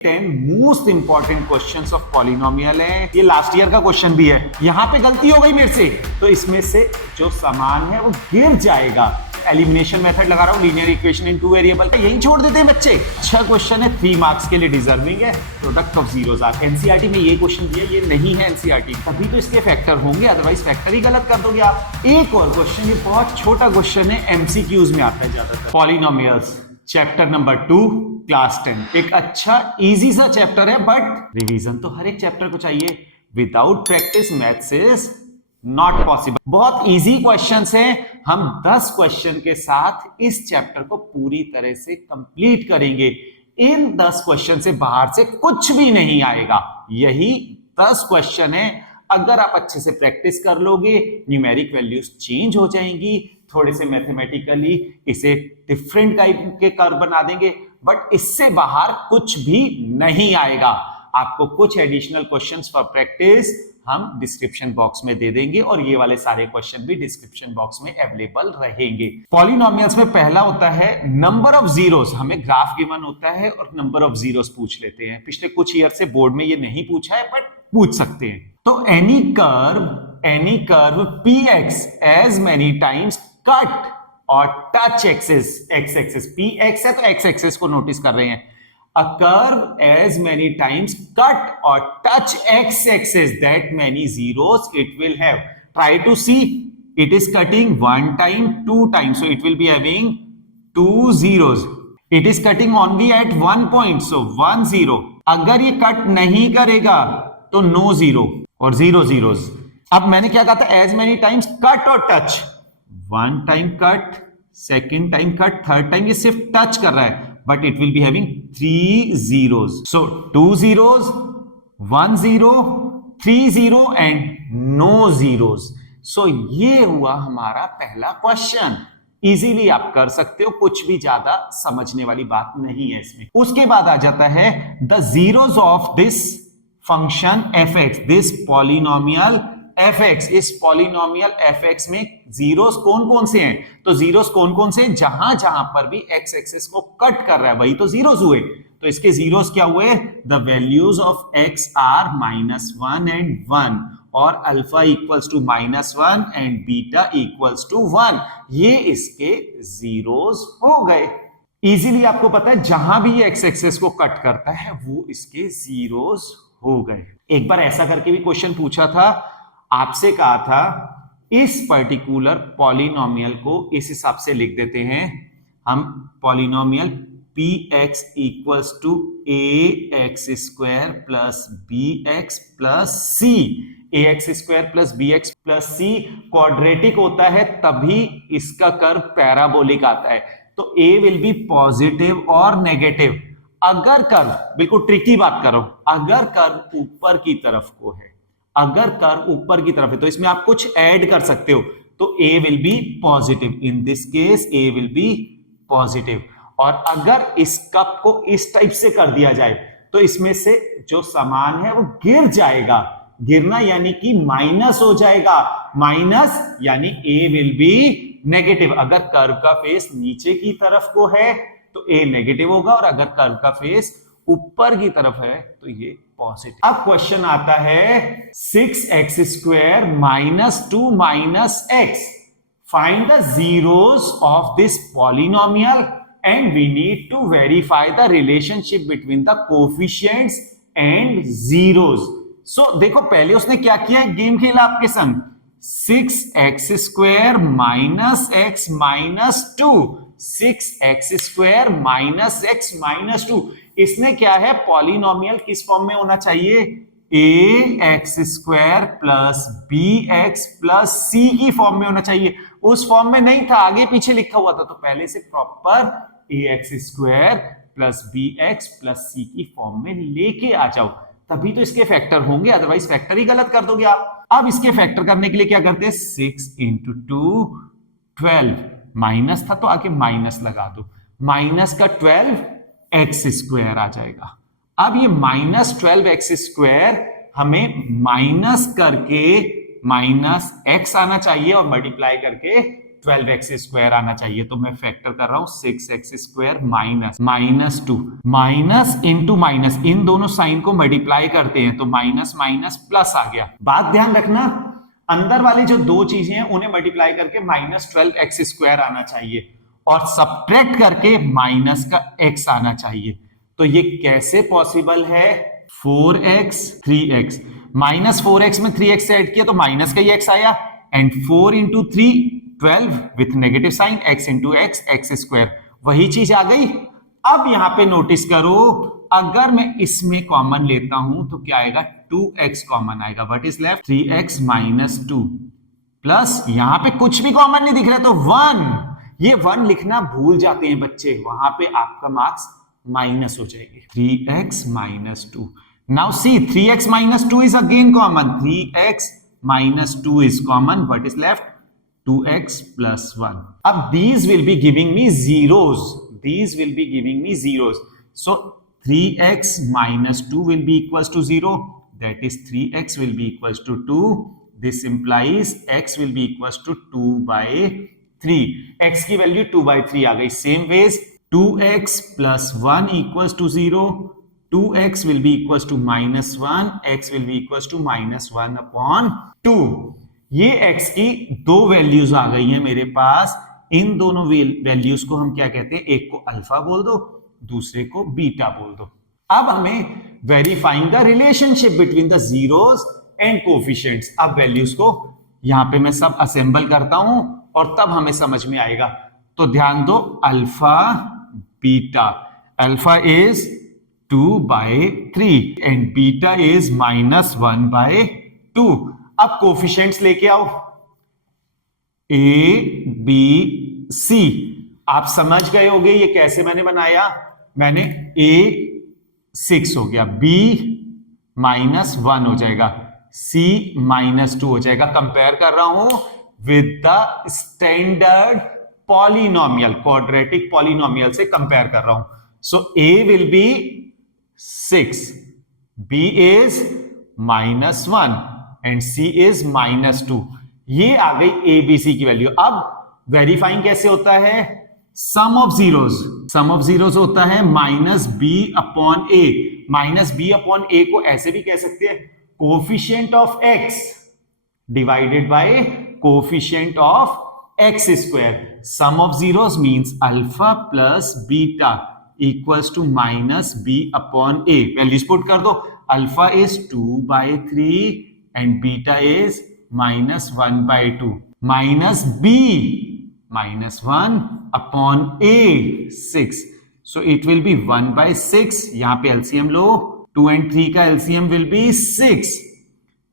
10 most important questions of polynomial है। ये last year का क्वेश्चन भी है। यहां पे गलती हो गई मेरे से तो इसमें से जो समान है वो गिर जाएगा। एलिमिनेशन मेथड लगा रहा हूं, लीनियर इक्वेशन इन 2 वेरिएबल का, यही छोड़ देते हैं बच्चे। अच्छा क्वेश्चन है, 3 मार्क्स के लिए डिजर्विंग है। Product of zeros are NCERT में ये क्वेश्चन दिया, ये नहीं है एनसीईआरटी, तभी तो इसके फैक्टर होंगे, अदरवाइज फैक्टर ही गलत कर दोगे आप। एक और क्वेश्चन, ये बहुत छोटा क्वेश्चन है, एमसीक्यूज में आता है ज्यादातर। पॉलिनोमियल्स चैप्टर नंबर 2 क्लास 10, एक अच्छा इजी सा चैप्टर है, बट रिवीजन तो हर एक चैप्टर को चाहिए। Without practice maths is not possible. बहुत इजी क्वेश्चंस हैं, हम 10 क्वेश्चन के साथ इस चैप्टर को पूरी तरह से कंप्लीट करेंगे। इन 10 क्वेश्चन से बाहर से कुछ भी नहीं आएगा, यही 10 क्वेश्चन है। अगर आप अच्छे से प्रैक्टिस कर लोगे, न्यूमेरिक वैल्यूज चेंज हो जाएंगी, थोड़े से मैथमेटिकली इसे डिफरेंट टाइप के कर्व बना देंगे, बट इससे बाहर कुछ भी नहीं आएगा। आपको कुछ एडिशनल क्वेश्चंस फॉर प्रैक्टिस हम डिस्क्रिप्शन बॉक्स में दे देंगे, और ये वाले सारे क्वेश्चन भी डिस्क्रिप्शन बॉक्स में अवेलेबल रहेंगे। पॉलिनोमियल्स में पहला होता है नंबर ऑफ जीरोस। हमें ग्राफ गिवन होता है और नंबर ऑफ जीरोस पूछ लेते हैं। पिछले कुछ ईयर से बोर्ड में ये नहीं पूछा है, बट पूछ सकते हैं। तो any curve px as many times cut और touch axis, x axis px है तो x एक्सिस को नोटिस कर रहे हैं। A curve as many times cut or touch x axis, that many zeros it will have. Try to see, it is cutting 1 time, 2 times, so it will be having 2 zeros. It is cutting only at 1 point, so 1 0. अगर ये cut नहीं करेगा तो no zero और 0 zeros. अब मैंने क्या कहा था, as many times cut और touch. 1 time cut, second time cut, third time ये सिर्फ टच कर रहा है, but it will be having 3 zeros. So 2 zeros, 1 0, 3 0 and no zeros. So ये हुआ हमारा पहला क्वेश्चन। इजीली आप कर सकते हो, कुछ भी ज्यादा समझने वाली बात नहीं है इसमें। उसके बाद आ जाता है the zeros of this function fx, this polynomial fx, इस पॉलिनोमियल fx में जीरोस कौन कौन से हैं? तो जीरोस कौन कौन से हैं? जहां जहां पर भी x एक्सिस को कट कर रहा है वही तो जीरोस हुए। तो इसके जीरोस क्या हुए? The values of x are -1 and 1, और alpha equals to -1 and beta equals to 1। ये इसके जीरोस हो गए। इजीली आपको पता है, जहां भी ये x एक्सिस को कट करता है वो इसके जीरोस हो गए। एक बार ऐसा करके भी क्वेश्चन पूछा था, आपसे कहा था इस पर्टिकुलर पॉलिनोमियल को इस हिसाब से लिख देते हैं हम, polynomial px equals to ax square plus bx plus c। ax square plus bx plus c quadratic होता है, तभी इसका कर्व पैराबोलिक आता है। तो a विल बी पॉजिटिव और नेगेटिव। अगर कर्व, बिल्कुल ट्रिकी बात करो, अगर कर्व ऊपर की तरफ को है, अगर कर्व ऊपर की तरफ है तो इसमें आप कुछ ऐड कर सकते हो, तो a will be positive, in this case a will be positive. और अगर इस कप को इस टाइप से कर दिया जाए तो इसमें से जो समान है वो गिर जाएगा। गिरना यानी कि माइनस हो जाएगा, माइनस यानी a विल बी नेगेटिव। अगर कर्व का फेस नीचे की तरफ को है तो a नेगेटिव होगा, और अगर कर्व का फेस ऊपर की तरफ है तो ये पॉजिटिव। अब क्वेश्चन आता है 6x square -2 -x, find the zeros of this polynomial and we need to verify the relationship between the coefficients and zeros. So देखो, पहले उसने क्या किया, गेम खेला आपके संग। 6x square -x -2, 6x square -x -2। इसने क्या है, पॉलिनोमियल किस फॉर्म में होना चाहिए? ax square plus bx plus c की फॉर्म में होना चाहिए। उस फॉर्म में नहीं था, आगे पीछे लिखा हुआ था, तो पहले से proper ax square plus bx plus c की फॉर्म में लेके आ जाओ, तभी तो इसके फैक्टर होंगे, अदरवाइज फैक्टर ही गलत कर दोगे आप। अब इसके फैक्टर करने के लिए क्या करते हैं, 6 × 2 12, माइनस था तो आगे माइनस लगा दो, माइनस का 12 एक्स स्क्वायर आ जाएगा। अब ये -12x स्क्वायर हमें माइनस करके -x आना चाहिए और मल्टीप्लाई करके 12x² आना चाहिए। तो मैं फैक्टर कर रहा हूं 6x² minus -2 minus into minus, इन दोनों साइन को मल्टीप्लाई करते हैं तो माइनस माइनस प्लस आ गया। बात ध्यान रखना, अंदर वाली जो दो चीजें हैं उन्हें मल्टीप्लाई करके -12x² आना चाहिए और सब्ट्रैक्ट करके माइनस का x आना चाहिए। तो ये कैसे पॉसिबल है? 4x 3x, -4x में 3x से ऐड किया तो माइनस का ही x आया, and 4 into 3 12 with negative sign, x into x² वही चीज आ गई। अब यहां पे नोटिस करो, अगर मैं इसमें कॉमन लेता हूं तो क्या आएगा? 2x कॉमन आएगा। What is left? 3x -2 plus यहां पे कुछ भी कॉमन नहीं दिख रहा तो 1। ये 1 लिखना भूल जाते हैं बच्चे, वहां पे आपका मार्क्स माइनस हो जाएगी। 3x -2, now see 3x -2 is again common, 3x -2 is common. What is left? 2x plus 1. अब these will be giving me zeros. These will be giving me zeros. So 3x -2 will be equals to 0. That is 3x will be equals to 2. This implies x will be equals to 2 by 3. x की value 2 by 3 आ गई। Same ways 2x plus 1 equals to 0. 2x will be equals to -1. x will be equals to -1 upon 2. ये x की दो values आ गई हैं मेरे पास। इन दोनों वैल्यूज को हम क्या कहते हैं? एक को अल्फा बोल दो, दूसरे को बीटा बोल दो। अब हमें verifying the relationship between the zeros and coefficients. अब वैल्यूज को यहां पे मैं सब असेंबल करता हूं और तब हमें समझ में आएगा। तो ध्यान दो, alpha beta, alpha is 2 by 3 and beta is -1 by 2। अब कोफिशिएंट्स लेके आओ, A B C। आप समझ गए होंगे ये कैसे मैंने बनाया। मैंने A 6 हो गया, B -1 हो जाएगा, C -2 हो जाएगा। कंपेयर कर रहा हूं with the standard polynomial, quadratic polynomial से कंपेयर कर रहा हूं। सो A will be 6, B is -1 and C is -2। ये आ गई ABC की वैल्यू। अब वेरीफाइंग कैसे होता है? सम ऑफ जीरोस होता है -b upon a। -b upon a को ऐसे भी कह सकते हैं, coefficient of x divided by coefficient of x²। Sum of zeros means alpha plus beta equals to -b upon a। Values put कर दो, alpha is 2 by 3 and beta is -1 by 2, minus b -1 upon a 6, so it will be 1 by 6। यहां पे LCM low, 2 and 3 का LCM will be 6।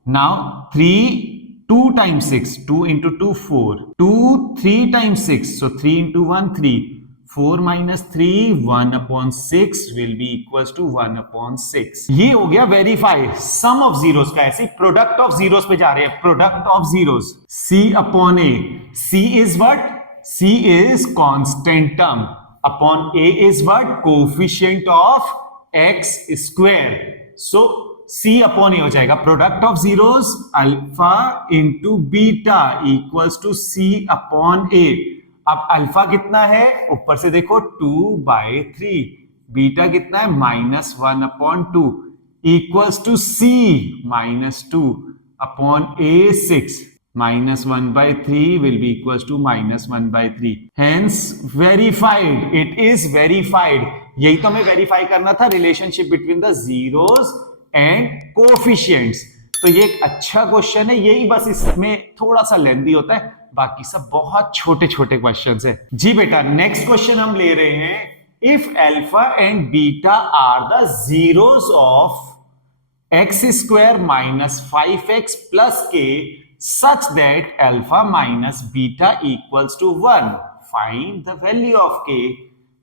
now 2 times 6, 2 into 2 4, 2 3 times 6, so 3 into 1 3, 4 minus 3 1 upon 6 will be equals to 1 upon 6। ये हो गया verify some of zeros का। ऐसे product of zeros पे जा रहे हैं, product of zeros C upon A। C is what? C is constant term upon A is what? Coefficient of x²। so C upon A हो जाएगा product of zeros alpha into beta equals to C upon A। अब alpha कितना है? ऊपर से देखो 2 by 3, beta कितना है? -1 upon 2 equals to C -2 upon A 6। -1 by 3 will be equals to -1 by 3, hence verified। it is verified। यही तो हमें वेरीफाई करना था, relationship between the zeros and coefficients. तो ये एक अच्छा क्वेश्चन है, यही बस इसमें थोड़ा सा लेंथी होता है, बाकी सब बहुत छोटे छोटे क्वेश्चंस है। जी बेटा, नेक्स्ट क्वेश्चन हम ले रहे हैं, if alpha and beta are the zeros of x² minus 5x plus k such that alpha minus beta equals to 1, find the value of k।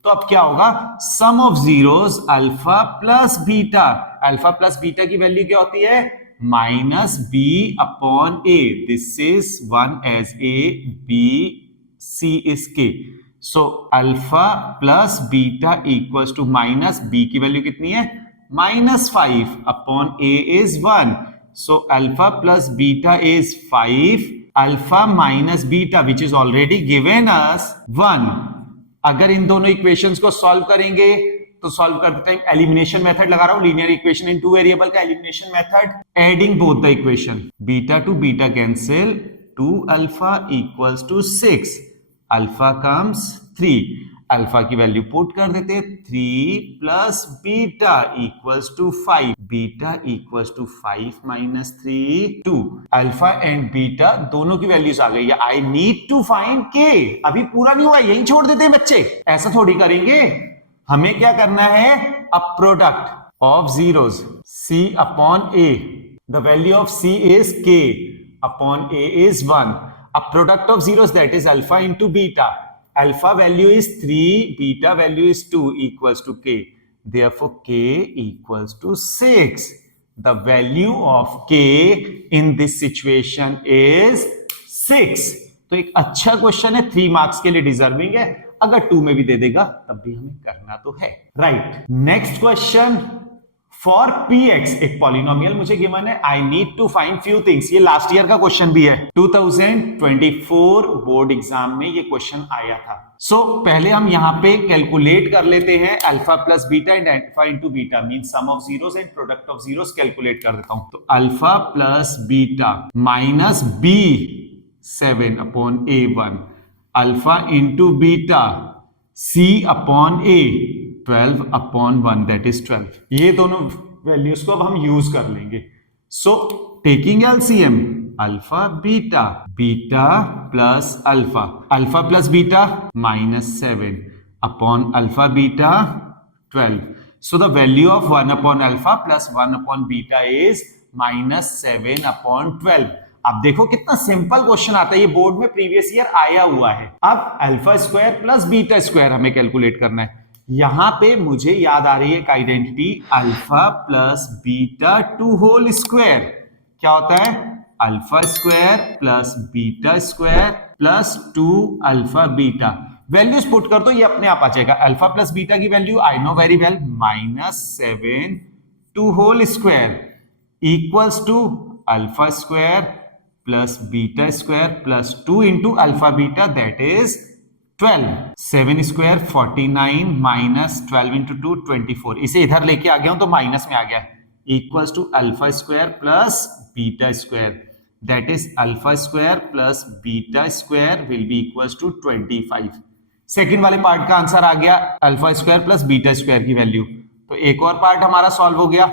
तो अब क्या होगा? Sum of zeros alpha plus beta, alpha plus beta की value क्या होती है? -b upon a। this is 1 as a, b, c is k। so alpha plus beta equals to -b की value कितनी है? -5 upon a is 1। so alpha plus beta is 5 alpha minus beta which is already given us 1। अगर इन दोनों equations को solve करेंगे तो solve करते time elimination method लगा रहा हूं, linear equation in two variable का elimination method, adding both the equation, beta to beta cancel, 2 alpha equals to 6, alpha comes 3, alpha की वैल्यू पुट कर देते 3 plus beta equals to 5, beta equals to 5 minus 3 2, alpha and beta दोनों की values आ गई। आई need to find के, अभी पूरा नहीं हुआ, यही छोड़ देते हैं बच्चे, ऐसा थोड़ी करेंगे। हमें क्या करना है, uh product of zeros c upon a, the value of c is k upon a is 1, uh product of zeros that is alpha into beta, alpha value is 3, beta value is 2 equals to k, therefore k equals to 6, the value of k in this situation is 6। तो एक अच्छा question है, 3 marks के लिए deserving है, अगर 2 में भी दे देगा तब भी हमें करना तो है, right. Next question, for px एक पॉलिनोमियल मुझे गिवन है, I need to find few things. ये लास्ट ईयर का क्वेश्चन भी है, 2024 बोर्ड एग्जाम में ये क्वेश्चन आया था। सो पहले हम यहां पे कैलकुलेट कर लेते हैं, alpha plus beta and alpha into beta mean sum of zeros and product of zeros calculate कर देता हूं। तो alpha plus beta minus b 7 upon a 1, alpha into beta c upon a 12 upon 1 that is 12। ये दोनों values को अब हम use कर लेंगे। So taking LCM, alpha beta, beta plus alpha, alpha plus beta minus 7 upon alpha beta 12। So the value of 1 upon alpha plus 1 upon beta is minus 7 upon 12। अब देखो कितना सिंपल क्वेश्चन आता है, ये बोर्ड में previous year आया हुआ है। अब alpha square plus beta square हमें कैलकुलेट करना है। यहां पे मुझे याद आ रही है एक identity, alpha plus beta to whole square, क्या होता है, alpha square plus beta square plus 2 alpha beta. Values put कर दो, ये अपने आप आ जाएगा। अल्फा प्लस बीटा की value I know very well, -7 to whole square equals to alpha square plus beta square plus 2 into alpha beta that is 12, 7 square 49 minus 12 into 2 24, इसे इधर लेके आ गया हूं तो माइनस में आ गया, equals to alpha square plus beta square that is alpha square plus beta square will be equals to 25। Second वाले पार्ट का आंसर आ गया alpha square plus beta square की वैल्यू, तो एक और पार्ट हमारा सॉल्व हो गया।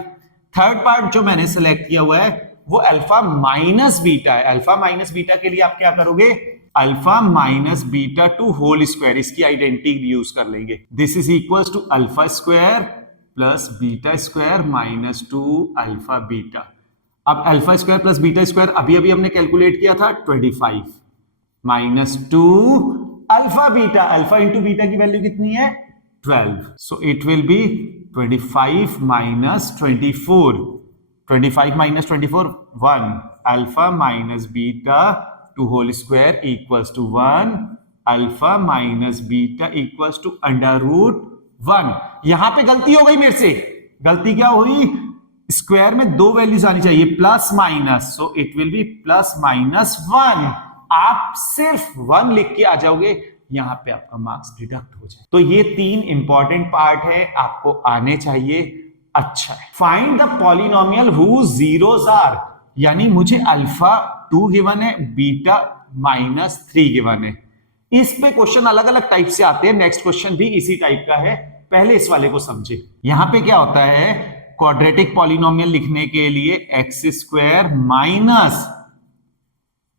थर्ड पार्ट जो मैंने सिलेक्ट किया हुआ है वो अल्फा माइनस बीटा है। अल्फा माइनस बीटा के लिए आप क्या करोगे, alpha minus beta to whole square, इसकी आइडेंटिटी यूज कर लेंगे। This is equals to alpha square plus beta square minus 2 alpha beta. अब alpha square plus beta square अभी अभी हमने कैलकुलेट किया था, 25 minus 2 alpha beta, alpha into beta की वैल्यू कितनी है 12, so it will be 25 minus 24, 25 minus 24 1, alpha minus beta to whole square equals to 1, alpha minus beta equals to under root 1। यहां पे गलती हो गई मेरे से, गलती क्या हुई, स्क्वायर में 2 वैल्यूज आनी चाहिए plus minus, so it will B plus minus 1। आप सिर्फ 1 लिख के आ जाओगे, यहां पे आपका मार्क्स डिडक्ट हो जाए। तो ये 3 इंपॉर्टेंट पार्ट है, आपको आने चाहिए। अच्छा है, find the polynomial whose zeros are, यानी मुझे अल्फा 2 गिवन है, बीटा -3 गिवन है। इस पे क्वेश्चन अलग अलग टाइप से आते हैं, नेक्स्ट क्वेश्चन भी इसी टाइप का है, पहले इस वाले को समझे। यहां पे क्या होता है, क्वाड्रेटिक पॉलिनोमियल लिखने के लिए x square minus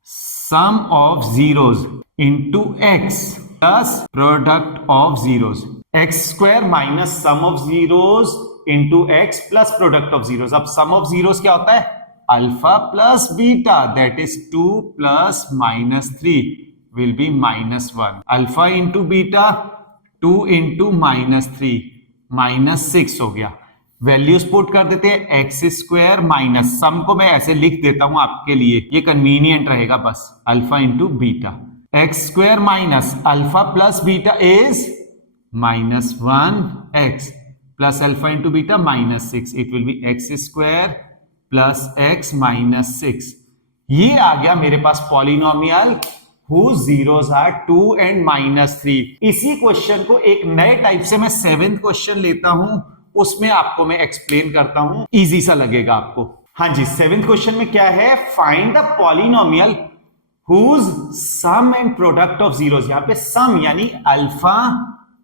sum of zeros into x plus product of zeros, x square minus sum of zeros into x plus product of zeros. अब सम ऑफ जीरोस क्या होता है, alpha plus beta that is 2 plus -3 will be -1, alpha into beta 2 into -3 -6 हो गया। Values put कर देते हैं, x square minus sum को मैं ऐसे लिख देता हूं आपके लिए, ये कन्वीनियंट रहेगा बस, alpha into beta, x square minus alpha plus beta is -1 x plus alpha into beta -6, it will B x square plus x -6। ये आ गया मेरे पास polynomial whose zeros are 2 and -3। इसी क्वेश्चन को एक नए टाइप से मैं 7th क्वेश्चन लेता हूं, उसमें आपको मैं एक्सप्लेन करता हूं, इजी सा लगेगा आपको। हाँ जी, 7th क्वेश्चन में क्या है, find the polynomial whose sum and product of zeros. यहां पे सम यानी अल्फा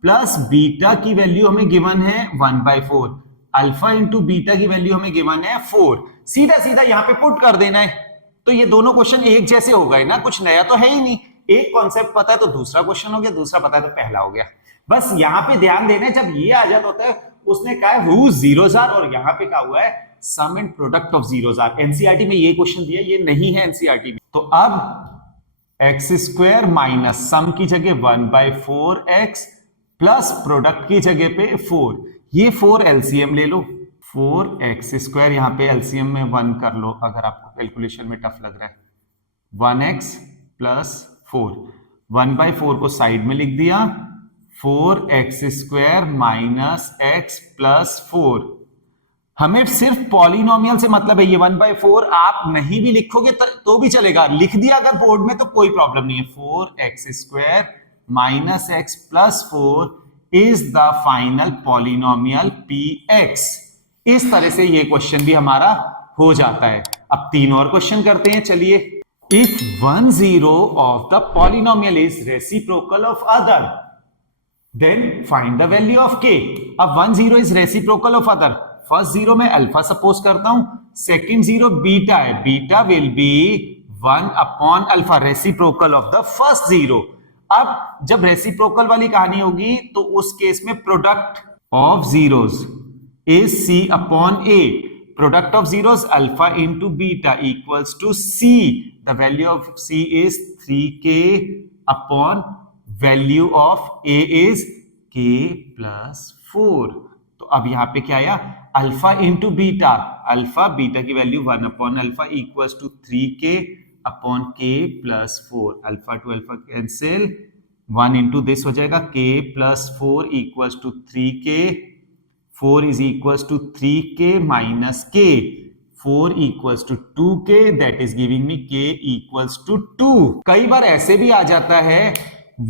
प्लस बीटा की वैल्यू हमें गिवन है 1/4, अल्फा इंटू बीटा की वैल्यू हमें गिवन है 4। सीधा सीधा यहां पे पुट कर देना है, तो ये दोनों क्वेश्चन एक जैसे हो गए ना, कुछ नया तो है ही नहीं। एक कॉन्सेप्ट पता है तो दूसरा क्वेश्चन हो गया, दूसरा पता है तो पहला हो गया। बस यहां पे ध्यान देना है, जब ये आ जाता होता है, उसने कहा है whose zeros are, और यहां पे कहा हुआ है sum and product of zeros are. NCERT में ये क्वेश्चन दिया, ये नहीं है एनसीईआरटी में। तो अब एक्स स्क्वायर माइनस सम की जगह 1/4x प्लस प्रोडक्ट की जगह पे 4, ये 4 एलसीएम ले लो, 4x स्क्वायर, यहां पे एलसीएम में 1 कर लो अगर आपको कैलकुलेशन में टफ लग रहा है, 1x प्लस 4, 1/4 को साइड में लिख दिया, 4x square minus x plus 4। हमें सिर्फ पॉलिनोमियल से मतलब है, ये 1/4 आप नहीं भी लिखोगे तो भी चलेगा, लिख दिया अगर बोर्ड में तो कोई प्रॉब्लम नहीं है। 4x square minus x plus 4 is the final polynomial px। इस तरह से ये क्वेश्चन भी हमारा हो जाता है। अब 3 और क्वेश्चन करते हैं, चलिए। If 1 0 of the polynomial is reciprocal of other, then find the value of k। अब 1 0 is reciprocal of other, first zero में अल्फा सपोज करता हूं, सेकंड जीरो बीटा है, beta will be 1 upon alpha, reciprocal of the first zero. अब जब reciprocal वाली कहानी होगी तो उस केस में product of zeros is C upon A, product of zeros alpha into beta equals to C, the value of C is 3k upon value of A is k plus 4। तो अब यहां पे क्या आया, alpha into beta, alpha beta की value 1 upon alpha equals to 3k upon k plus 4, alpha to alpha cancel, 1 into this हो जाएगा k plus 4 equals to 3k, 4 is equals to 3k minus k, 4 equals to 2k, that is giving me k equals to 2। कई बार ऐसे भी आ जाता है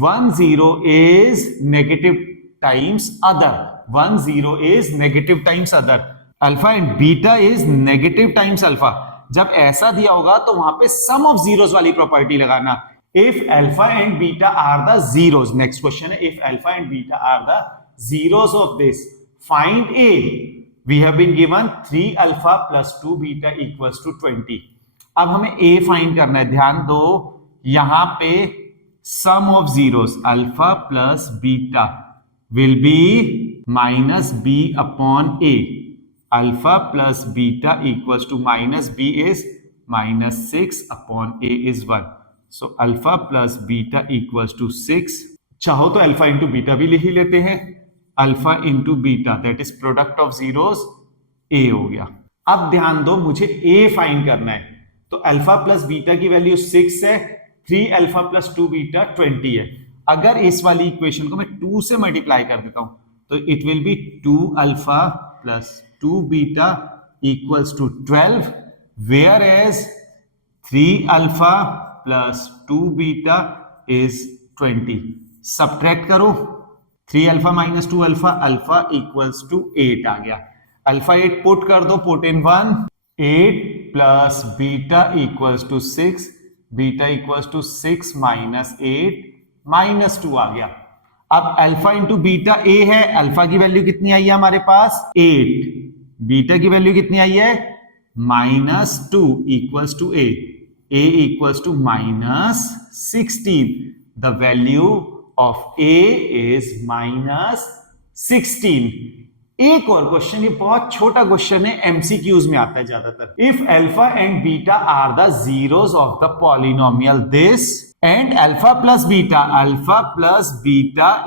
1 0 is negative times other, 1 0 is negative times other, alpha and beta is negative times alpha. जब ऐसा दिया होगा तो वहां पे सम ऑफ जीरोस वाली प्रॉपर्टी लगाना। If alpha and beta are the zeros, next question है, if alpha and beta are the zeros of this, find a. We have been given 3 alpha plus 2 beta equals to 20। अब हमें ए find करना है, ध्यान दो यहां पे sum of zeros alpha plus beta will be minus b upon a, alpha plus beta equals to minus b is minus 6 upon a is 1, so alpha plus beta equals to 6। चाहो तो alpha into beta भी लिख ही लेते हैं, alpha into beta that is product of zeros, a हो गया। अब ध्यान दो मुझे a फाइंड करना है, तो अल्फा प्लस बीटा की वैल्यू 6 है, 3 अल्फा प्लस 2 बीटा 20 है। अगर इस वाली इक्वेशन को मैं 2 से मल्टीप्लाई कर देता हूं तो it will be 2 alpha plus 2 beta equals to 12, where as 3 alpha plus 2 beta is 20। Subtract करो, 3 alpha minus 2 alpha, alpha equals to 8 आ गया। अल्फा 8 पुट कर दो, put in 1, 8 plus beta equals to 6, beta equals to 6 minus 8 minus 2 आ गया। अब alpha into beta A है, alpha की वैल्यू कितनी आई है हमारे पास 8, बीटा की वैल्यू कितनी आई है -2 equals to a equals to -16, the value of A is -16। एक और क्वेश्चन, ये बहुत छोटा क्वेश्चन है, एमसीक्यूज में आता है ज्यादातर। If alpha and beta are the zeros of the polynomial this and alpha plus beta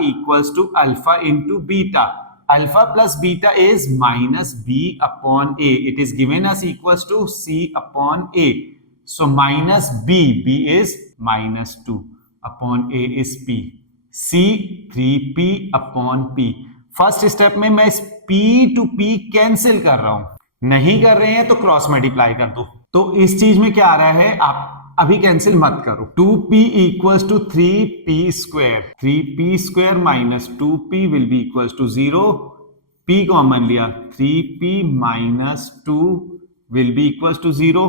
equals to alpha into beta, alpha plus beta is minus b upon a, it is given as equals to c upon a, so minus b is minus 2 upon a is p, c 3p upon p। First step में मैं इस p to p cancel कर रहा हूं, नहीं कर रहे हैं तो क्रॉस मल्टीप्लाई कर दो, तो इस चीज में क्या आ रहा है, आप अभी कैंसिल मत करो। 2p equals to 3p square, 3p square minus 2p will be equals to 0। p common लिया, 3p minus 2 will be equals to 0।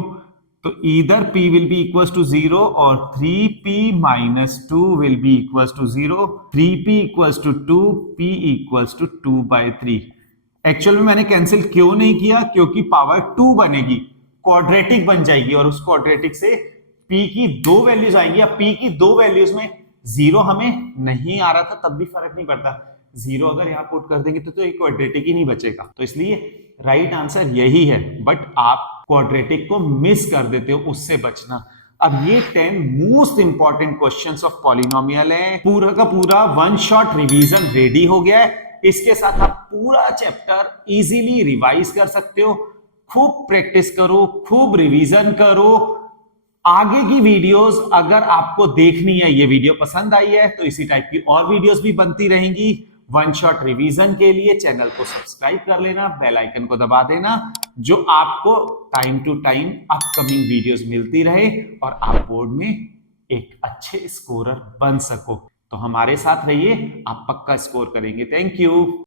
तो इधर p will be equals to 0 और 3p minus 2 will be equals to 0। 3p equals to 2, p equals to 2/3। Actual में मैंने cancel क्यों नहीं किया, क्योंकि पावर 2 बनेगी, क्वाड्रेटिक बन जाएगी और उस क्वाड्रेटिक से p की दो वैल्यूज आएंगी। अब p की दो वैल्यूज में 0 हमें नहीं आ रहा था, तब भी फर्क नहीं पड़ता। 0 अगर यहां पुट कर देंगे तो एक क्वाड्रेटिक ही नहीं बचेगा। तो इसलिए राइट आंसर यही है, बट आप क्वाड्रेटिक को मिस कर देते हो, उससे बचना। अब ये 10 most important questions of polynomial है। पूरा का पूरा वन शॉट रिवीजन रेडी हो गया है। इसके साथ आप पूरा चैप्टर इजीली रिवाइज कर सकते हो। खूब प्रैक्टिस करो, खूब रिवीजन करो। आगे की वीडियोस अगर आपको देखनी है, ये वीडियो पसंद आई है तो इसी टाइप की और वीडियोस भी बनती रहेंगी। वन शॉट रिवीजन के लिए चैनल को सब्सक्राइब कर लेना, बेल आइकन को दबा देना, जो आपको time to time upcoming videos मिलती रहे और आप बोर्ड में एक अच्छे स्कोरर बन सको। तो हमारे साथ रहिए, आप पक्का स्कोर करेंगे। Thank you.